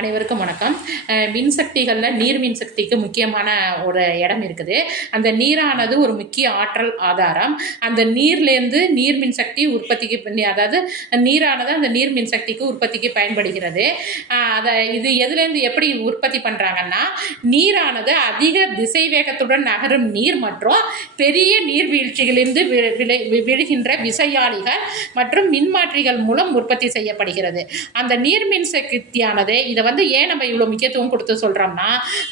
அனைவருக்கும் வணக்கம். மின்சக்திகளில் நீர் மின்சக்திக்கு முக்கியமான ஒரு இடம் இருக்குது. அந்த நீரானது ஒரு முக்கிய ஆற்றல் ஆதாரம். அந்த நீர்லேருந்து நீர் மின்சக்தி உற்பத்திக்கு அதாவது நீரானது அந்த நீர் மின்சக்திக்கு உற்பத்திக்கு பயன்படுகிறது. இது எதுலேருந்து எப்படி உற்பத்தி பண்ணுறாங்கன்னா, நீரானது அதிக திசை வேகத்துடன் நகரும் நீர் மற்றும் பெரிய நீர்வீழ்ச்சிகளிலிருந்து விழுகின்ற விசையாழிகள் மற்றும் மின்மாற்றிகள் மூலம் உற்பத்தி செய்யப்படுகிறது. அந்த நீர் மின்சக்தியானது இதை ஏன் நம்ம இவ்வளோ முக்கியத்துவம் கொடுத்து சொல்கிறோம்னா,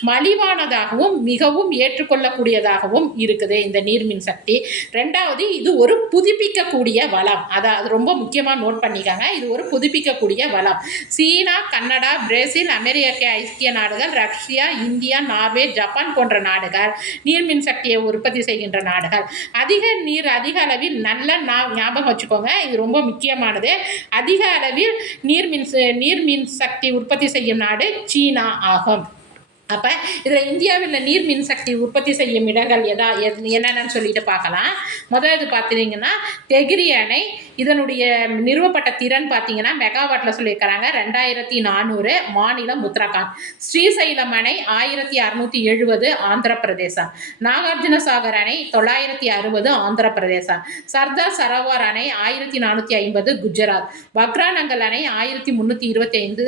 மலிவானதாகவும் மிகவும் ஏற்றுக்கொள்ளக்கூடியதாகவும் இருக்குது இந்த நீர் மின்சக்தி. ரெண்டாவது, இது ஒரு புதுப்பிக்கக்கூடிய வளம். அது ரொம்ப முக்கியமாக நோட் பண்ணிக்காங்க. இது ஒரு புதுப்பிக்கக்கூடிய வளம். சீனா, கனடா, பிரேசில், அமெரிக்க ஐக்கிய நாடுகள், ரஷ்யா, இந்தியா, நார்வே, ஜப்பான் போன்ற நாடுகள் நீர் மின்சக்தியை உற்பத்தி செய்கின்ற நாடுகள். அதிக அளவில் நல்ல ஞாபகம் வச்சுக்கோங்க, இது ரொம்ப முக்கியமானது. அதிக அளவில் நீர் மின்சக்தி உற்பத்தி செய்யும் நாடு சீனா ஆகும். அப்போ இதில் இந்தியாவில் நீர் மின்சக்தி உற்பத்தி செய்யும் இடங்கள் என்னென்னு சொல்லிட்டு பார்க்கலாம். முதல்ல பார்த்தீங்கன்னா தெகிரி அணை. இதனுடைய நிறுவப்பட்ட திறன் பார்த்தீங்கன்னா மெகாவாட்டில் சொல்லியிருக்கிறாங்க 2400. மாநிலம் உத்தரகாண்ட். ஸ்ரீசைலம் அணை 1670 ஆந்திர பிரதேசம். நாகார்ஜுன சாகர் அணை 960 ஆந்திர பிரதேசம். சர்தார் சரோவர் அணை 1450 குஜராத். பக்ரானங்கல் அணை 1325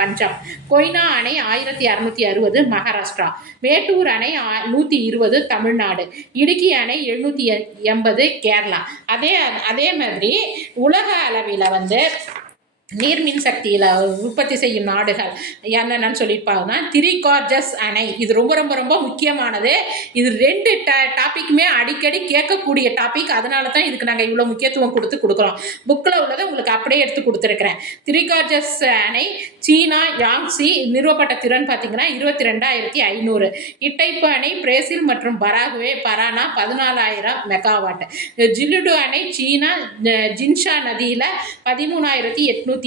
பஞ்சாப். கொய்னா அணை 1660 மகாராஷ்டிரா. மேட்டூர் அணை 120 தமிழ்நாடு. இடுக்கி அணை 780 கேரளா. அதே மாதிரி உலக அளவில் நீர் மின்சக்தியில் உற்பத்தி செய்யும் நாடுகள் என்னென்னு சொல்லியிருப்பாங்கன்னா திரிகார்ஜஸ் அணை. இது ரொம்ப ரொம்ப ரொம்ப முக்கியமானது. இது 2 டாப்பிக்குமே அடிக்கடி கேட்கக்கூடிய டாபிக். அதனால தான் இதுக்கு நாங்கள் இவ்வளோ முக்கியத்துவம் கொடுக்குறோம். புக்கில் உள்ளதை உங்களுக்கு அப்படியே எடுத்து கொடுத்துருக்குறேன். திரிகார்ஜஸ் அணை சீனா யாங்சி. நிறுவப்பட்ட திறன் பார்த்தீங்கன்னா 22,500. இட்டைப்பு அணை பிரேசில் மற்றும் பராகுவே பரானா 14,000 மெகாவாட். ஜிலுடு அணை சீனா ஜின்ஷா நதியில் 13,860.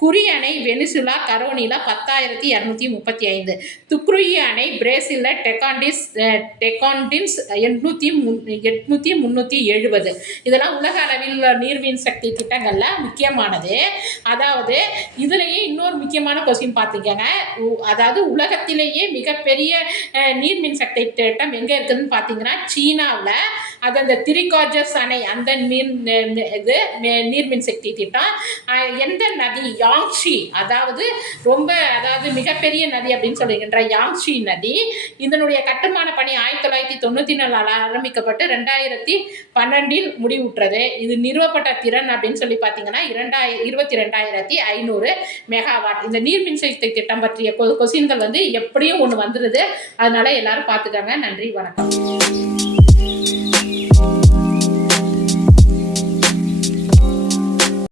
குறி அணை வெனிசுலா கரோனிலா 10,235. துக்ருயி அணை பிரேசில்ல டெக்காண்டின்ஸ் 370. இதெல்லாம் உலக அளவில் நீர்மின் சக்தி திட்டங்கள்ல முக்கியமானது. அதாவது இதுலேயே இன்னொரு முக்கியமான கொஸ்டின் பார்த்துக்கங்க. அதாவது உலகத்திலேயே மிகப்பெரிய நீர்மின் சக்தி திட்டம் எங்க இருக்குதுன்னு பார்த்தீங்கன்னா சீனாவில். அது அந்த திரிகார்ஜஸ் அணை அந்த நீர்மின் சக்தி திட்டம். எந்த நதி? யாங்ஷி. அதாவது மிகப்பெரிய நதி அப்படின்னு சொல்லுகின்ற யாங்ஷி நதி. இதனுடைய கட்டுமான பணி 1994 ஆரம்பிக்கப்பட்டு 2012 முடிவுற்றது. இது நிறுவப்பட்ட திறன் அப்படின்னு சொல்லி பார்த்தீங்கன்னா 22,500 மெகாவாட். இந்த நீர்மின்சக்தி திட்டம் பற்றிய கொஸ்டின்கள் எப்படியும் ஒன்று வந்துடுது. அதனால எல்லாரும் பார்த்துக்காங்க. நன்றி, வணக்கம்.